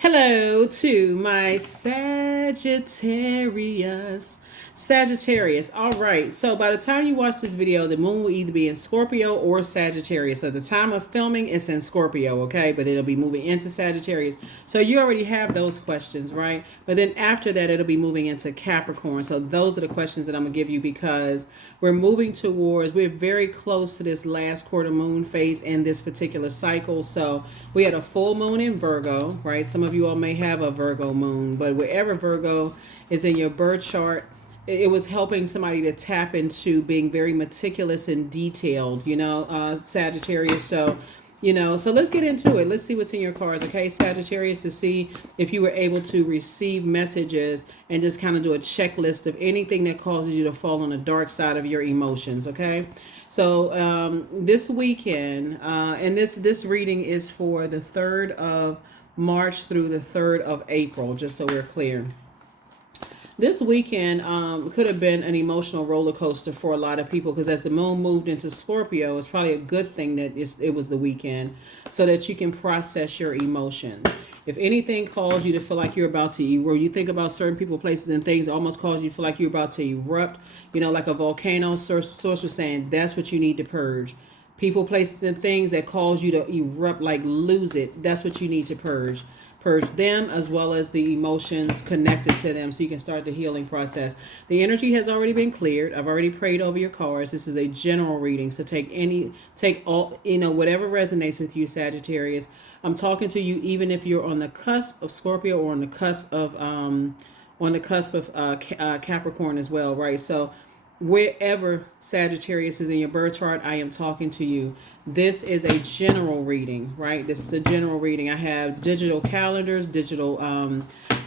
Hello to my Sagittarius. Sagittarius. All right. So by the time you watch this video, the moon will either be in Scorpio or Sagittarius. So at the time of filming, it's in Scorpio, okay? But it'll be moving into Sagittarius. So you already have those questions, right? But then after that, it'll be moving into Capricorn. So those are the questions that I'm going to give you because we're very close to this last quarter moon phase in this particular cycle. So we had a full moon in Virgo, right? Some of you all may have a Virgo moon, but wherever Virgo is in your birth chart, it was helping somebody to tap into being very meticulous and detailed, Sagittarius. So let's get into it. Let's see what's in your cards, okay, Sagittarius, to see if you were able to receive messages and just kind of do a checklist of anything that causes you to fall on the dark side of your emotions, okay? So this weekend, and this reading is for the 3rd of March through the 3rd of April, just so we're clear. This weekend could have been an emotional roller coaster for a lot of people because as the moon moved into Scorpio, it's probably a good thing that it was the weekend so that you can process your emotions. If anything calls you to feel like you're about to erupt, you think about certain people, places, and things, almost cause you to feel like you're about to erupt, like a volcano. Source was saying that's what you need to purge. People, places, and things that cause you to erupt, like lose it, that's what you need to purge. Purge them as well as the emotions connected to them so you can start the healing process. The energy has already been cleared. I've already prayed over your cards. This is a general reading, so take all, whatever resonates with you, Sagittarius. I'm talking to you even if you're on the cusp of Scorpio or on the cusp of Capricorn as well, right? So wherever Sagittarius is in your birth chart, I am talking to you. This is a general reading, right? This is a general reading. I have digital calendars, digital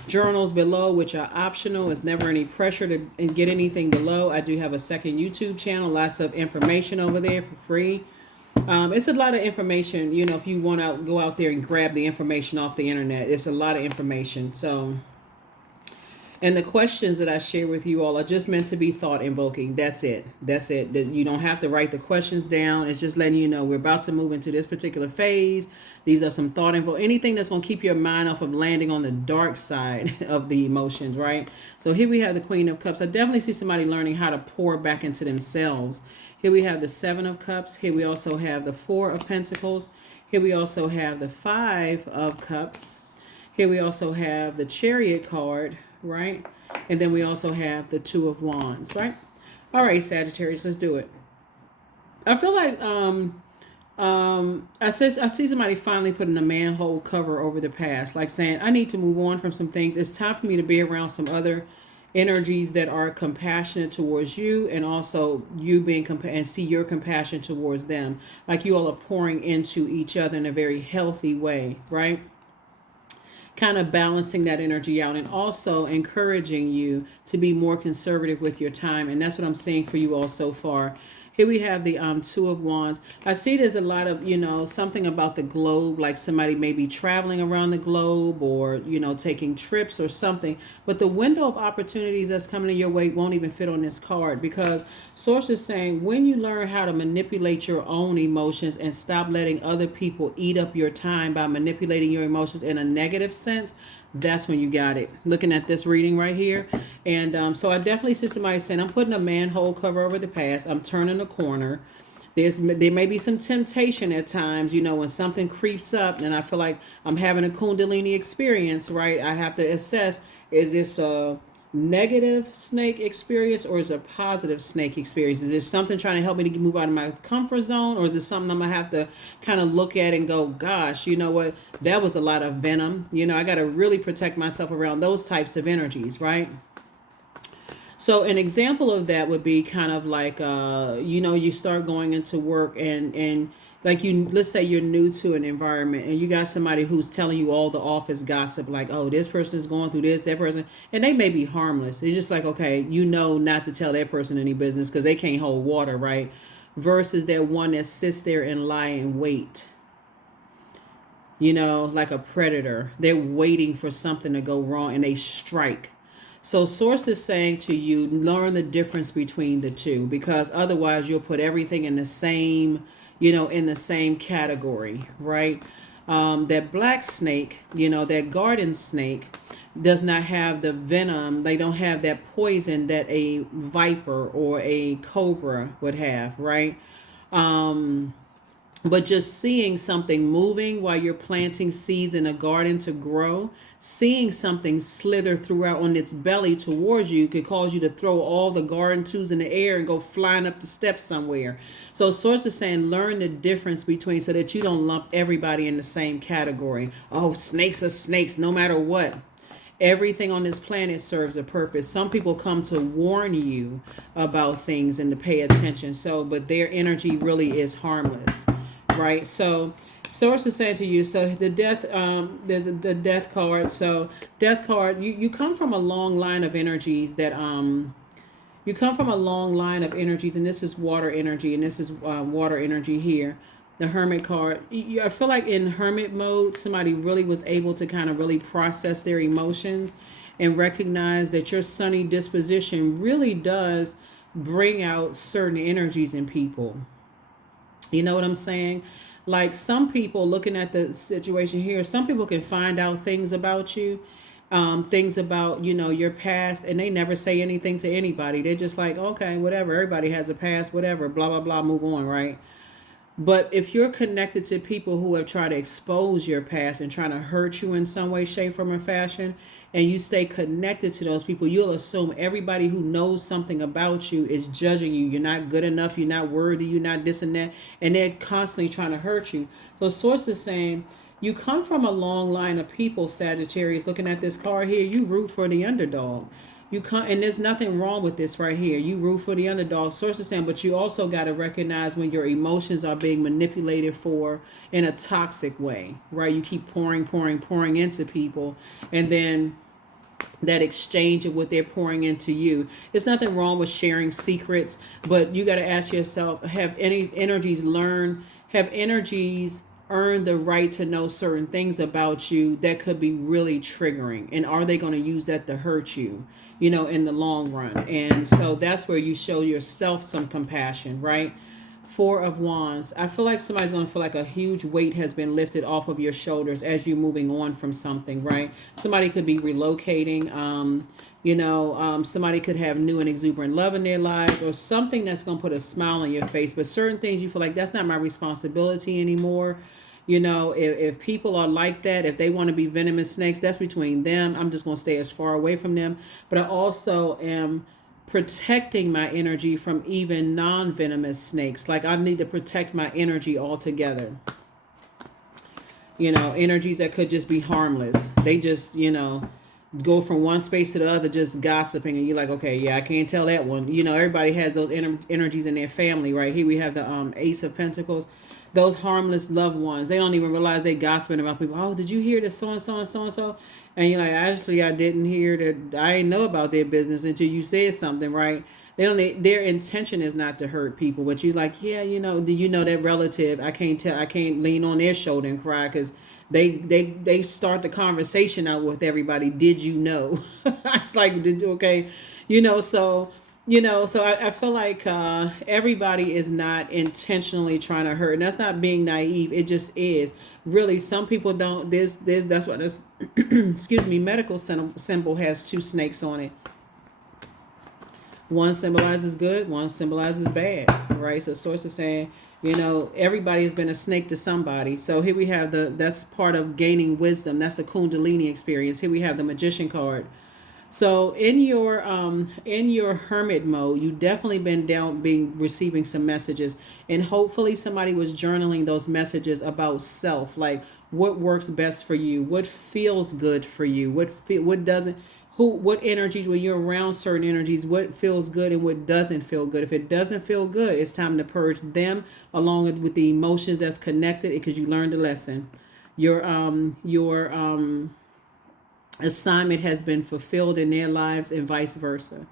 journals below, which are optional. It's never any pressure to get anything below. I do have a second YouTube channel, lots of information over there for free. It's a lot of information, if you want to go out there and grab the information off the internet. It's a lot of information. And the questions that I share with you all are just meant to be thought invoking. That's it. You don't have to write the questions down. It's just letting you know we're about to move into this particular phase. These are some thought invoke. Anything that's going to keep your mind off of landing on the dark side of the emotions, right? So here we have the Queen of Cups. I definitely see somebody learning how to pour back into themselves. Here we have the 7 of Cups. Here we also have the 4 of Pentacles. Here we also have the 5 of Cups. Here we also have the Chariot card, right? And then we also have the 2 of Wands, right? All right, Sagittarius, let's do it. I feel like I see somebody finally putting a manhole cover over the past, like saying, I need to move on from some things. It's time for me to be around some other energies that are compassionate towards you, and also you being and see your compassion towards them. Like you all are pouring into each other in a very healthy way, right? Kind of balancing that energy out and also encouraging you to be more conservative with your time. And that's what I'm seeing for you all so far. Here we have the 2 of Wands. I see there's a lot of, something about the globe, like somebody may be traveling around the globe or, taking trips or something. But the window of opportunities that's coming your way won't even fit on this card because Source is saying when you learn how to manipulate your own emotions and stop letting other people eat up your time by manipulating your emotions in a negative sense, that's when you got it. Looking at this reading right here. And so I definitely see somebody saying, I'm putting a manhole cover over the past. I'm turning a corner. There may be some temptation at times, when something creeps up and I feel like I'm having a Kundalini experience, right? I have to assess, is this a negative snake experience or is it a positive snake experience? Is there something trying to help me to move out of my comfort zone, or is this something I'm gonna have to kind of look at and go, gosh, you know what, that was a lot of venom, I got to really protect myself around those types of energies, right? So an example of that would be kind of like you start going into work and like let's say you're new to an environment and you got somebody who's telling you all the office gossip, like, oh, this person is going through this, that person, and they may be harmless. It's just like, okay, not to tell that person any business because they can't hold water, right? Versus that one that sits there and lie in wait, like a predator. They're waiting for something to go wrong and they strike. So Source is saying to you, learn the difference between the two, because otherwise you'll put everything in the same, in the same category, right? That black snake, that garden snake, does not have the venom. They don't have that poison that a viper or a cobra would have, right? Um, but just seeing something moving while you're planting seeds in a garden to grow, seeing something slither throughout on its belly towards you could cause you to throw all the garden tools in the air and go flying up the steps somewhere. So source is saying learn the difference between, so that you don't lump everybody in the same category. Oh, snakes are snakes no matter what. Everything on this planet serves a purpose. Some people come to warn you about things and to pay attention. So, but their energy really is harmless, right? So, source is saying to you. So the death, there's the death card. So death card, you come from a long line of energies that you come from a long line of energies, and this is water energy, and this is water energy here. The Hermit card. I feel like in Hermit mode, somebody really was able to kind of really process their emotions and recognize that your sunny disposition really does bring out certain energies in people. You know what I'm saying? Like some people looking at the situation here, some people can find out things about you, things about, your past, and they never say anything to anybody. They're just like, okay, whatever. Everybody has a past, whatever, blah, blah, blah, move on, right? But if you're connected to people who have tried to expose your past and trying to hurt you in some way, shape, form, or fashion, and you stay connected to those people, you'll assume everybody who knows something about you is judging you. You're not good enough. You're not worthy. You're not this and that. And they're constantly trying to hurt you. So Source is saying, you come from a long line of people, Sagittarius. Looking at this card here, you root for the underdog. You come, and there's nothing wrong with this right here. You root for the underdog, source is saying, but you also got to recognize when your emotions are being manipulated for in a toxic way, right? You keep pouring into people, and then that exchange of what they're pouring into you. There's nothing wrong with sharing secrets, but you got to ask yourself, have energies earned the right to know certain things about you that could be really triggering, and are they going to use that to hurt you, in the long run? And so that's where you show yourself some compassion, right? Four of Wands. I feel like somebody's going to feel like a huge weight has been lifted off of your shoulders as you're moving on from something, right? Somebody could be relocating. Somebody could have new and exuberant love in their lives, or something that's going to put a smile on your face. But certain things you feel like that's not my responsibility anymore. If people are like that, if they want to be venomous snakes, that's between them. I'm just going to stay as far away from them. But I also am protecting my energy from even non-venomous snakes. Like I need to protect my energy altogether. Energies that could just be harmless. They just, go from one space to the other just gossiping, and you're like, okay, yeah, I can't tell that one. Everybody has those energies in their family, right? Here we have the Ace of Pentacles. Those harmless loved ones, they don't even realize they gossiping about people. Oh, did you hear that so and so and so and so? And you're like, actually, I didn't hear that. I didn't know about their business until you said something, right? They don't. Their intention is not to hurt people, but you're like, yeah, do you know that relative? I can't lean on their shoulder and cry because they start the conversation out with everybody. Did you know? It's like, okay, so. I feel like everybody is not intentionally trying to hurt. And that's not being naive. It just is. Really, some people don't. That's what this, excuse me, medical symbol has two snakes on it. One symbolizes good, one symbolizes bad, right? So source is saying, everybody has been a snake to somebody. So here we have that's part of gaining wisdom. That's a Kundalini experience. Here we have the Magician card. So in your hermit mode, you definitely been receiving some messages, and hopefully somebody was journaling those messages about self, like what works best for you, what feels good for you, what doesn't, what energies, when you're around certain energies, what feels good and what doesn't feel good. If it doesn't feel good, it's time to purge them along with the emotions that's connected, because you learned a lesson. Your assignment has been fulfilled in their lives, and vice versa.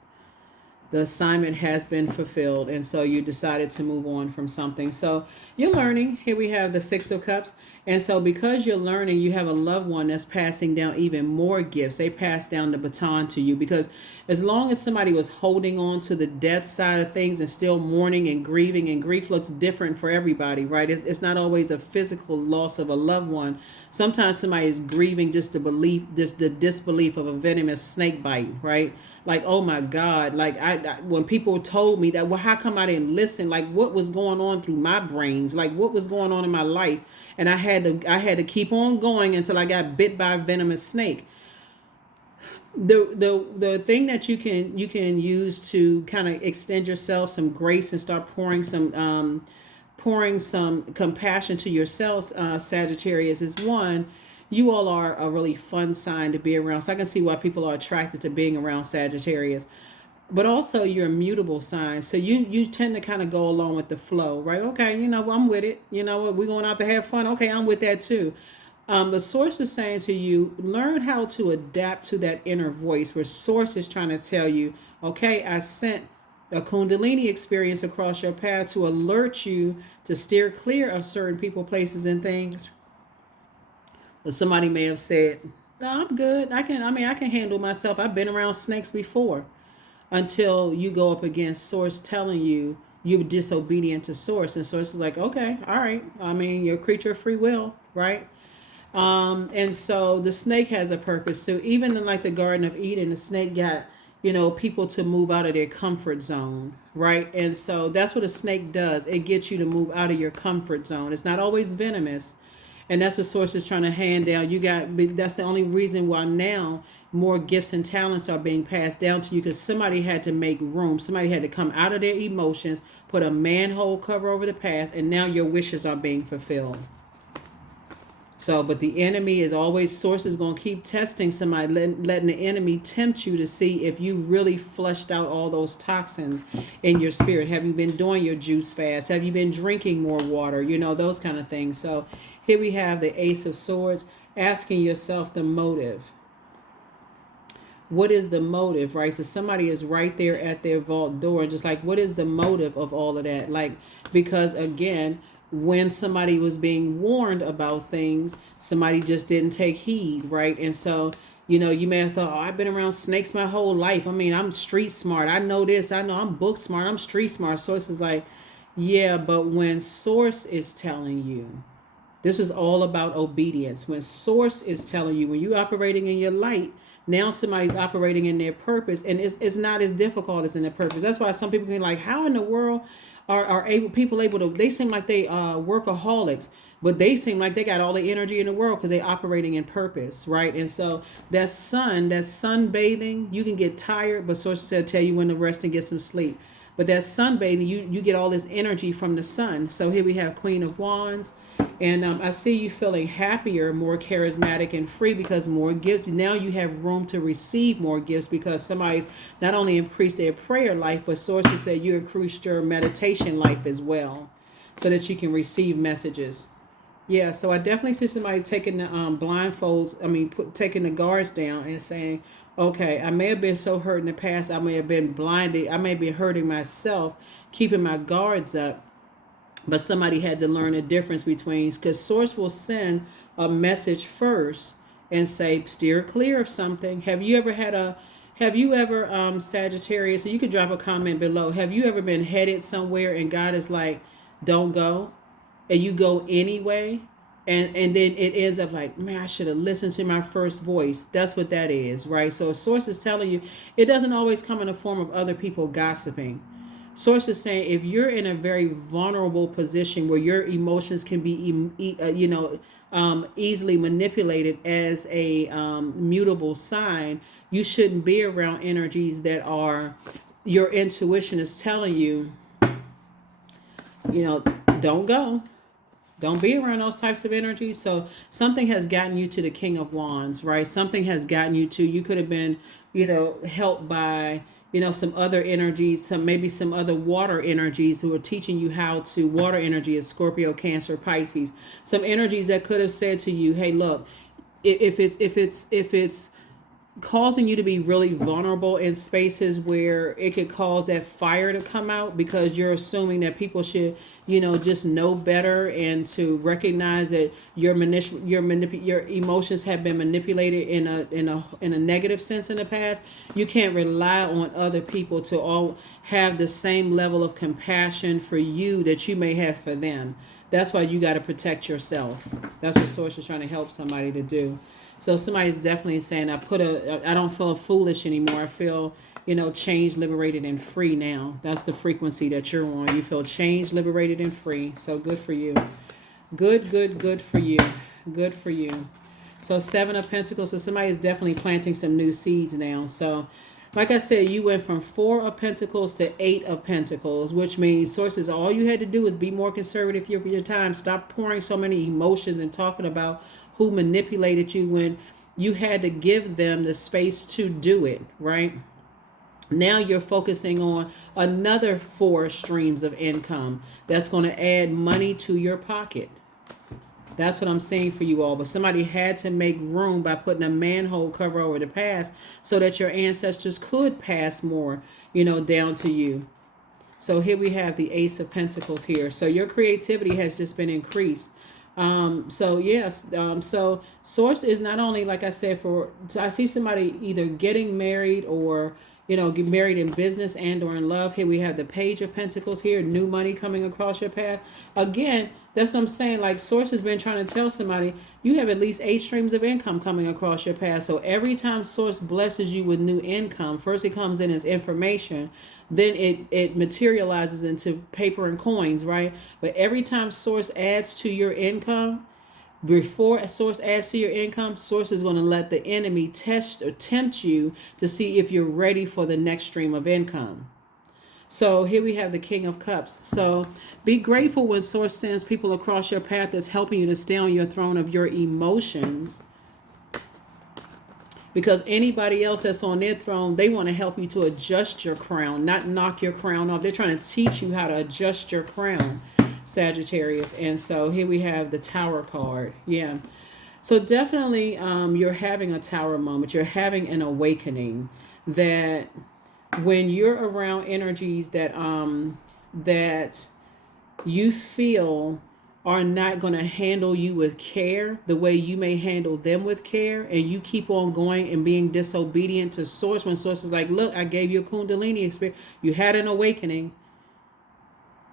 the assignment has been fulfilled, and so you decided to move on from something. So you're learning. Here we have the Six of Cups. And so because you're learning, you have a loved one that's passing down even more gifts. They pass down the baton to you, because as long as somebody was holding on to the death side of things and still mourning and grieving, and grief looks different for everybody, right? It's not always a physical loss of a loved one. Sometimes somebody is grieving just the disbelief of a venomous snake bite, right? Like, oh my God, like I when people told me that, well, how come I didn't listen? Like, what was going on through my brains? Like, what was going on in my life? And I had to keep on going until I got bit by a venomous snake. The thing that you can use to kind of extend yourself some grace and start pouring some compassion to yourselves, Sagittarius, is one, you all are a really fun sign to be around. So I can see why people are attracted to being around Sagittarius. But also you're a mutable sign. So you tend to kind of go along with the flow, right? Okay, I'm with it. You know what? We're going out to have fun. Okay, I'm with that too. The source is saying to you, learn how to adapt to that inner voice where source is trying to tell you, okay, I sent a Kundalini experience across your path to alert you to steer clear of certain people, places, and things. But somebody may have said, no, I'm good. I can handle myself. I've been around snakes before. Until you go up against source telling you you're disobedient to source. And source is like, okay, all right. I mean, you're a creature of free will, right? And so the snake has a purpose. So even in like the Garden of Eden, the snake got, people to move out of their comfort zone, right? And so that's what a snake does. It gets you to move out of your comfort zone. It's not always venomous. And that's the source is trying to hand down. That's the only reason why now more gifts and talents are being passed down to you, because somebody had to make room. Somebody had to come out of their emotions, put a manhole cover over the past, and now your wishes are being fulfilled. So, but the enemy is always, source is going to keep testing somebody, letting the enemy tempt you to see if you really flushed out all those toxins in your spirit. Have you been doing your juice fast? Have you been drinking more water? Those kind of things. So here we have the Ace of Swords, asking yourself the motive. What is the motive, right? So somebody is right there at their vault door, just like, what is the motive of all of that? Like, because again, when somebody was being warned about things, somebody just didn't take heed, right? And so, you may have thought, oh, I've been around snakes my whole life. I mean, I'm street smart. I know this. I know I'm book smart. I'm street smart. Source is like, yeah, but when source is telling you, this is all about obedience. When source is telling you, when you're operating in your light, now somebody's operating in their purpose, and it's not as difficult as in their purpose. That's why some people can be like, how in the world are people able to, they seem like they workaholics, but they seem like they got all the energy in the world because they're operating in purpose, right? And so that sunbathing, you can get tired, but sources will tell you when to rest and get some sleep. But that sunbathing, you get all this energy from the sun. So here we have Queen of Wands. And I see you feeling happier, more charismatic and free, because more gifts. Now you have room to receive more gifts, because somebody's not only increased their prayer life, but sources say you increased your meditation life as well, so that you can receive messages. Yeah, so I definitely see somebody taking the blindfolds, taking the guards down and saying, okay, I may have been so hurt in the past. I may have been blinded. I may be hurting myself, keeping my guards up. But somebody had to learn a difference between, because source will send a message first and say, steer clear of something. Have you ever Sagittarius, so you could drop a comment below. Have you ever been headed somewhere and God is like, don't go, and you go anyway? And then it ends up like, man, I should have listened to my first voice. That's what that is, right? So a source is telling you, it doesn't always come in the form of other people gossiping. Source is saying, if you're in a very vulnerable position where your emotions can be, easily manipulated as a mutable sign, you shouldn't be around energies that are, your intuition is telling you, don't go. Don't be around those types of energies. So something has gotten you to the King of Wands, right? Something has gotten you to, you could have been, helped by, some other energies, maybe some other water energies who are teaching you how to, water energy is Scorpio, Cancer, Pisces. Some energies that could have said to you, hey, look, if it's causing you to be really vulnerable in spaces where it could cause that fire to come out, because you're assuming that people should, just know better, and to recognize that your emotions have been manipulated in a negative sense in the past. You can't rely on other people to all have the same level of compassion for you that you may have for them. That's why you got to protect yourself. That's what Source is trying to help somebody to do. So somebody's definitely saying, I don't feel foolish anymore. I feel, changed, liberated, and free now. That's the frequency that you're on. You feel changed, liberated, and free. So good for you. Good for you. Good for you. So 7 of Pentacles. So somebody is definitely planting some new seeds now. So like I said, you went from 4 of Pentacles to 8 of Pentacles, which means Sources, all you had to do is be more conservative with your time. Stop pouring so many emotions and talking about who manipulated you when you had to give them the space to do it, right? Now you're focusing on another 4 streams of income that's going to add money to your pocket. That's what I'm saying for you all. But somebody had to make room by putting a manhole cover over the past so that your ancestors could pass more, down to you. So here we have the Ace of Pentacles here. So your creativity has just been increased. So yes, so Source is not only, like I said, I see somebody either getting married or, get married in business and or in love. Here we have the Page of Pentacles here, new money coming across your path. Again, that's what I'm saying. Like Source has been trying to tell somebody, you have at least 8 streams of income coming across your path. So every time Source blesses you with new income, first it comes in as information, then it materializes into paper and coins, right? But every time Source adds to your income, before a Source adds to your income, Source is going to let the enemy test or tempt you to see if you're ready for the next stream of income. So here we have the King of Cups. So be grateful when Source sends people across your path that's helping you to stay on your throne of your emotions. Because anybody else that's on their throne, they want to help you to adjust your crown, not knock your crown off. They're trying to teach you how to adjust your crown, Sagittarius. And so here we have the Tower card. Yeah. So definitely you're having a Tower moment. You're having an awakening that when you're around energies that you feel are not going to handle you with care the way you may handle them with care, and you keep on going and being disobedient to Source when Source is like, look, I gave you a Kundalini experience. You had an awakening.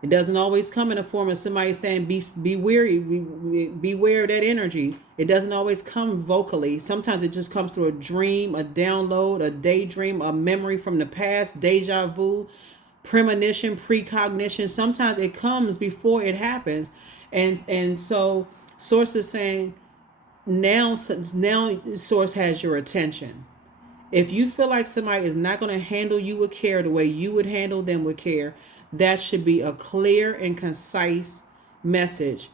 It doesn't always come in a form of somebody saying, be weary, beware of that energy. It doesn't always come vocally. Sometimes it just comes through a dream, a download, a daydream, a memory from the past, deja vu, premonition, precognition. Sometimes it comes before it happens. And so Source is saying, now Source has your attention. If you feel like somebody is not going to handle you with care the way you would handle them with care, that should be a clear and concise message.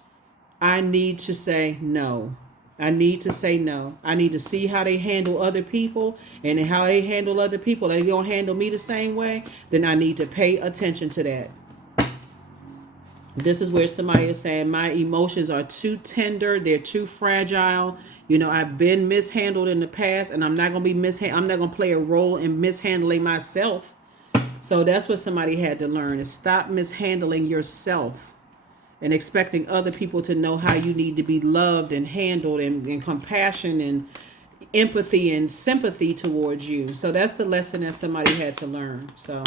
I need to say no. I need to say no. I need to see how they handle other people, and how they handle other people. They don't handle me the same way. Then I need to pay attention to that. This is where somebody is saying, my emotions are too tender. They're too fragile. I've been mishandled in the past, and I'm not going to be I'm not going to play a role in mishandling myself. So that's what somebody had to learn, is stop mishandling yourself and expecting other people to know how you need to be loved and handled, and compassion and empathy and sympathy towards you. So that's the lesson that somebody had to learn. So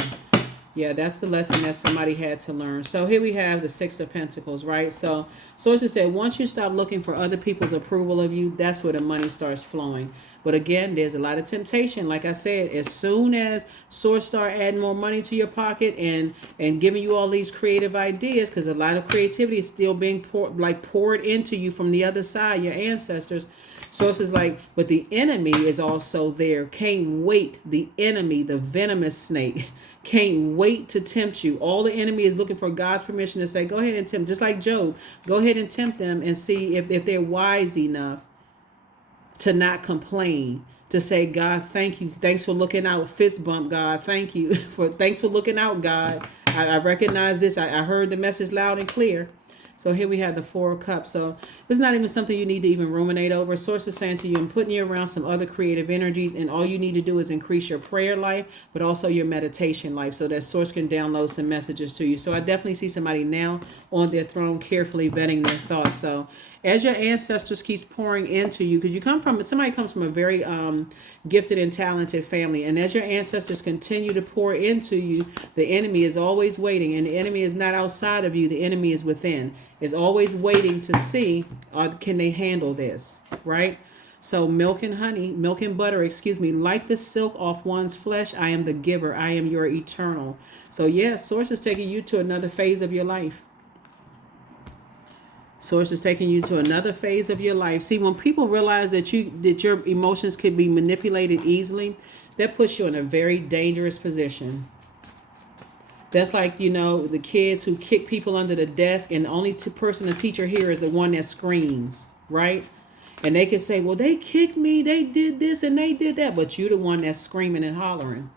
yeah, that's the lesson that somebody had to learn. So here we have the 6 of Pentacles, right? So Sources said, once you stop looking for other people's approval of you, that's where the money starts flowing. But again, there's a lot of temptation. Like I said, as soon as Source start adding more money to your pocket and giving you all these creative ideas, because a lot of creativity is still being poured into you from the other side, your ancestors. Source is like, but the enemy is also there. Can't wait. The enemy, the venomous snake, can't wait to tempt you. All the enemy is looking for God's permission to say, go ahead and tempt. Just like Job, go ahead and tempt them and see if they're wise enough to not complain, to say, God, thank you. Thanks for looking out. Fist bump, God. Thank you. Thanks for looking out, God. I recognize this. I heard the message loud and clear. So here we have the Four of Cups. So it's not even something you need to even ruminate over. Source is saying to you, I'm putting you around some other creative energies, and all you need to do is increase your prayer life, but also your meditation life, so that Source can download some messages to you. So I definitely see somebody now on their throne, carefully vetting their thoughts. So as your ancestors keeps pouring into you, because somebody comes from a very gifted and talented family, and as your ancestors continue to pour into you, the enemy is always waiting, and the enemy is not outside of you, the enemy is within, is always waiting to see, can they handle this, right? So milk and butter, like the silk off one's flesh, I am the giver, I am your eternal. So yes, Source is taking you to another phase of your life. Source is taking you to another phase of your life. See, when people realize that your emotions can be manipulated easily, that puts you in a very dangerous position. That's like, the kids who kick people under the desk, and the only person the teacher here is the one that screams, right? And they can say, well, they kicked me, they did this and they did that, but you're the one that's screaming and hollering.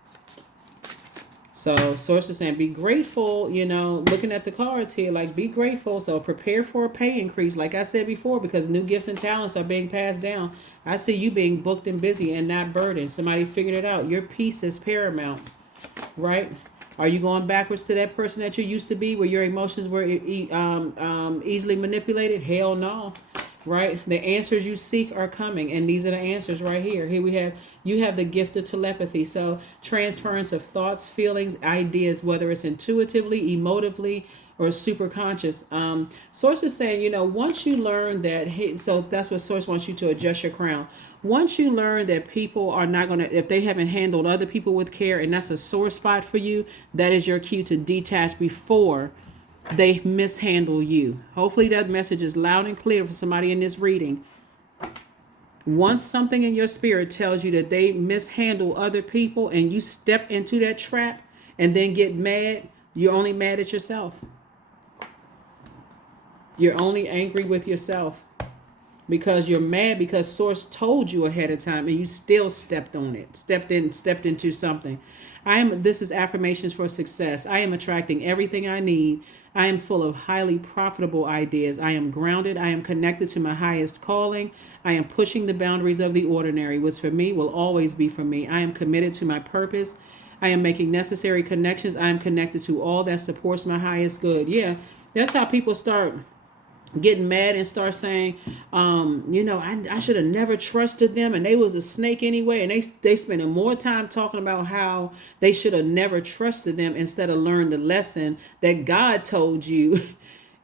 So Source is saying, be grateful, looking at the cards here, like be grateful. So prepare for a pay increase, like I said before, because new gifts and talents are being passed down. I see you being booked and busy and not burdened. Somebody figured it out. Your peace is paramount, right? Are you going backwards to that person that you used to be, where your emotions were easily manipulated? Hell no. Right? The answers you seek are coming, and these are the answers right here. Here you have the gift of telepathy. So transference of thoughts, feelings, ideas, whether it's intuitively, emotively, or super conscious. Source is saying, once you learn that, so that's what Source wants you to adjust your crown. Once you learn that people are not going to, if they haven't handled other people with care, and that's a sore spot for you, that is your cue to detach before they mishandle you. Hopefully that message is loud and clear for somebody in this reading. Once something in your spirit tells you that they mishandle other people and you step into that trap and then get mad, you're only mad at yourself. You're only angry with yourself because you're mad because Source told you ahead of time and you still stepped on it, stepped into something. This is affirmations for success. I am attracting everything I need. I am full of highly profitable ideas. I am grounded. I am connected to my highest calling. I am pushing the boundaries of the ordinary. What's for me will always be for me. I am committed to my purpose. I am making necessary connections. I am connected to all that supports my highest good. Yeah, that's how people start getting mad and start saying, I should have never trusted them, and they was a snake anyway, and they spending more time talking about how they should have never trusted them instead of learn the lesson that God told you,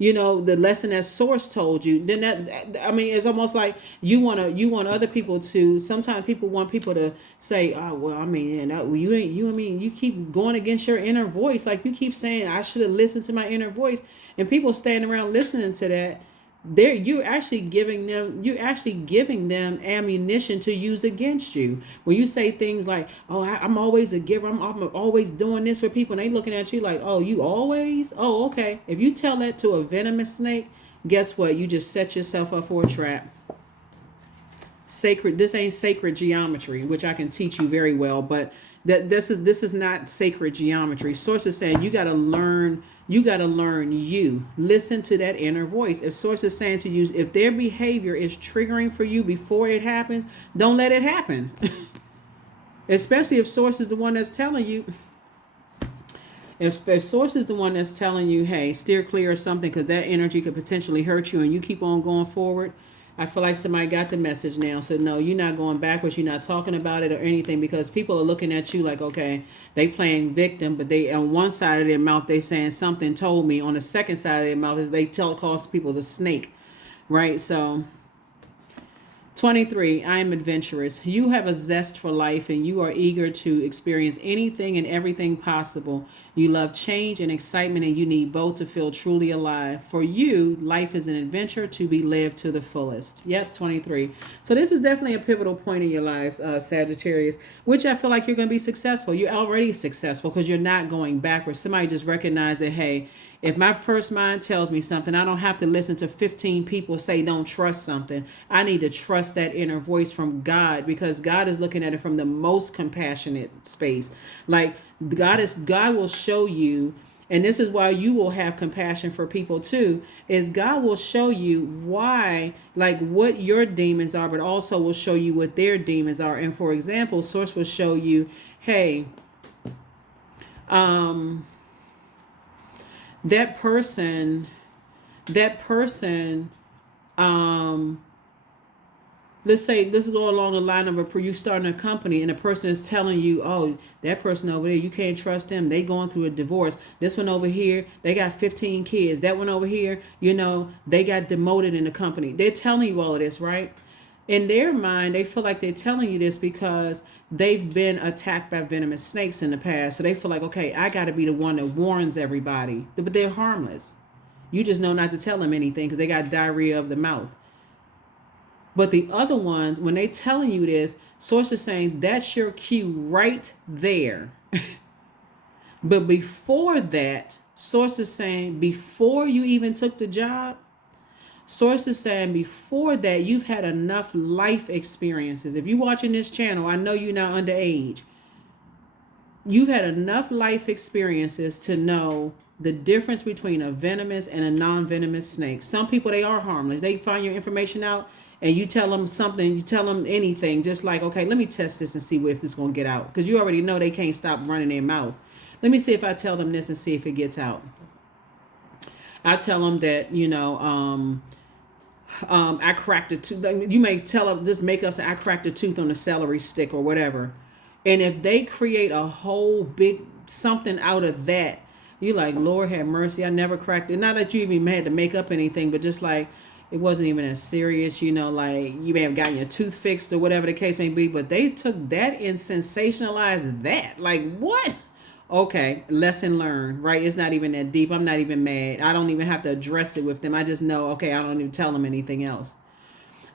the lesson that Source told you. Then it's almost like you want other people to, sometimes people want people to say, you keep going against your inner voice, like you keep saying I should have listened to my inner voice. And people standing around listening to that, you're actually giving them ammunition to use against you. When you say things like, "Oh, I'm always a giver. I'm always doing this for people," and they looking at you like, "Oh, you always? Oh, okay." If you tell that to a venomous snake, guess what? You just set yourself up for a trap. This ain't sacred geometry, which I can teach you very well, but this is not sacred geometry. Source is saying you got to learn you. Listen to that inner voice. If Source is saying to you, if their behavior is triggering for you before it happens, don't let it happen. Especially if Source is the one that's telling you. If Source is the one that's telling you, hey, steer clear of something because that energy could potentially hurt you, and you keep on going forward, I feel like somebody got the message now. So no, you're not going backwards. You're not talking about it or anything, because people are looking at you like, okay, they playing victim, but they on one side of their mouth they saying something told me. On the second side of their mouth is they calls people the snake, right? So 23, I am adventurous. You have a zest for life and you are eager to experience anything and everything possible. You love change and excitement, and you need both to feel truly alive. For you, life is an adventure to be lived to the fullest. Yep, 23. So this is definitely a pivotal point in your lives, Sagittarius, which I feel like you're going to be successful. You're already successful because you're not going backwards. Somebody just recognized that, hey, if my first mind tells me something, I don't have to listen to 15 people say don't trust something. I need to trust that inner voice from God, because God is looking at it from the most compassionate space. Like God will show you And this is why you will have compassion for people too, is God will show you why, like what your demons are, but also will show you what their demons are. And for example, source will show you, hey, um, that person, that person, um, let's say this is all along the line of you starting a company and a person is telling you, oh, that person over there, you can't trust them, they going through a divorce. This one over here, they got 15 kids. That one over here, they got demoted in the company. They're telling you all of this, right? In their mind, they feel like they're telling you this because they've been attacked by venomous snakes in the past. So they feel like, okay, I got to be the one that warns everybody, but they're harmless. You just know not to tell them anything because they got diarrhea of the mouth. But the other ones, when they telling you this, source is saying that's your cue right there. But before that, source is saying before you even took the job, source is saying before that you've had enough life experiences. If you're watching this channel, I know you're not underage. You've had enough life experiences to know the difference between a venomous and a non-venomous snake. Some people, they are harmless. They find your information out and you tell them something, you tell them anything, just like, okay, let me test this and see if this is going to get out. Because you already know they can't stop running their mouth. Let me see if I tell them this and see if it gets out. I tell them that, I cracked a tooth. You may tell them, just make up, say, I cracked a tooth on a celery stick or whatever. And if they create a whole big something out of that, you're like, Lord have mercy, I never cracked it. Not that you even had to make up anything, but just like, it wasn't even as serious, like you may have gotten your tooth fixed or whatever the case may be, but they took that and sensationalized that. Like, what? Okay, lesson learned, right? It's not even that deep. I'm not even mad. I don't even have to address it with them. I just know, okay, I don't even tell them anything else.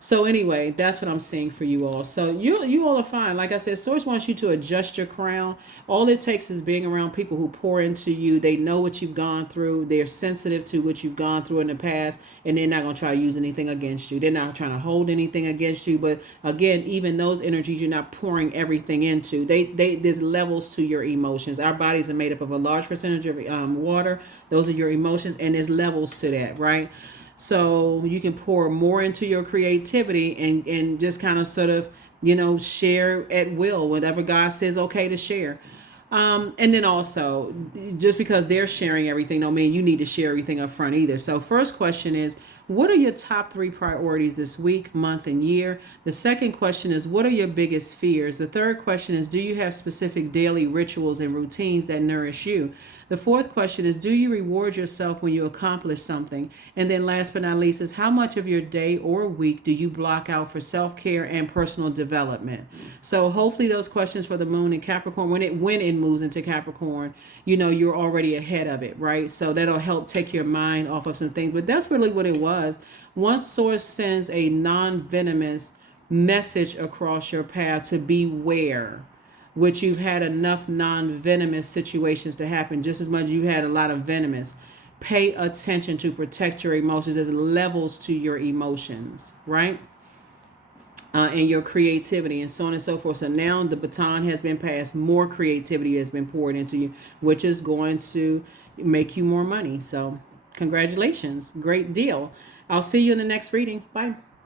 So anyway, that's what I'm seeing for you all. So you all are fine. Like I said, source wants you to adjust your crown. All it takes is being around people who pour into you. They know what you've gone through. They're sensitive to what you've gone through in the past, and they're not going to try to use anything against you. They're not trying to hold anything against you. But again, even those energies, you're not pouring everything into. There's levels to your emotions. Our bodies are made up of a large percentage of water. Those are your emotions, and there's levels to that, right? So you can pour more into your creativity and just kind of sort of, share at will, whatever God says okay to share. And then also, just because they're sharing everything don't mean you need to share everything up front either. So first question is, what are your top 3 priorities this week, month, and year? The second question is, what are your biggest fears? The third question is, do you have specific daily rituals and routines that nourish you? The fourth question is, do you reward yourself when you accomplish something? And then last but not least is, how much of your day or week do you block out for self-care and personal development? So hopefully those questions for the moon in Capricorn, when it moves into Capricorn, you're already ahead of it, right? So that'll help take your mind off of some things. But that's really what it was. Once source sends a non-venomous message across your path to beware, which you've had enough non-venomous situations to happen, just as much as you had a lot of venomous. Pay attention to protect your emotions. There's levels to your emotions, right? And your creativity and so on and so forth. So now the baton has been passed. More creativity has been poured into you, which is going to make you more money. So congratulations. Great deal. I'll see you in the next reading. Bye.